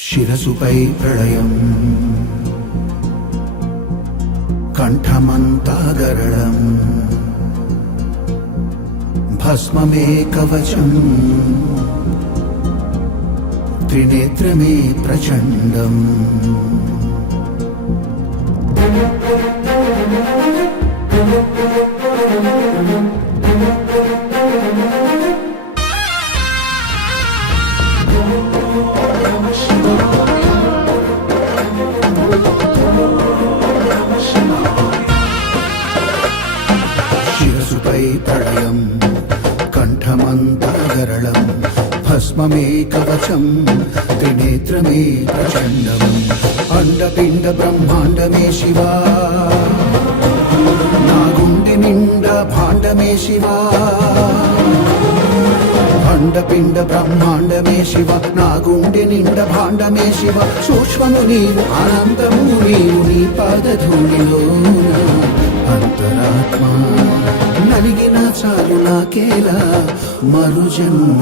శిరసుపై ప్రళయం కంఠమంతా గరళం భస్మమే కవచం త్రినేత్రమే ప్రచండం శిరసుపై ప్రళయం కంఠమంతా గరళం భస్మమే కవచం త్రినేత్రమే ప్రచండం అండపిండ బ్రహ్మాండమే శివా నా గుండె నిండా భాండమే శివా అండపిండ బ్రహ్మాండమే శివ నా గుండె నిండా భాండమే శివ సూక్ష్మము నీవు అనంతము నీవు నీ పాదధూళిలో అంతరాత్మ నలిగిన చాలు నాకేలా మరు జన్మ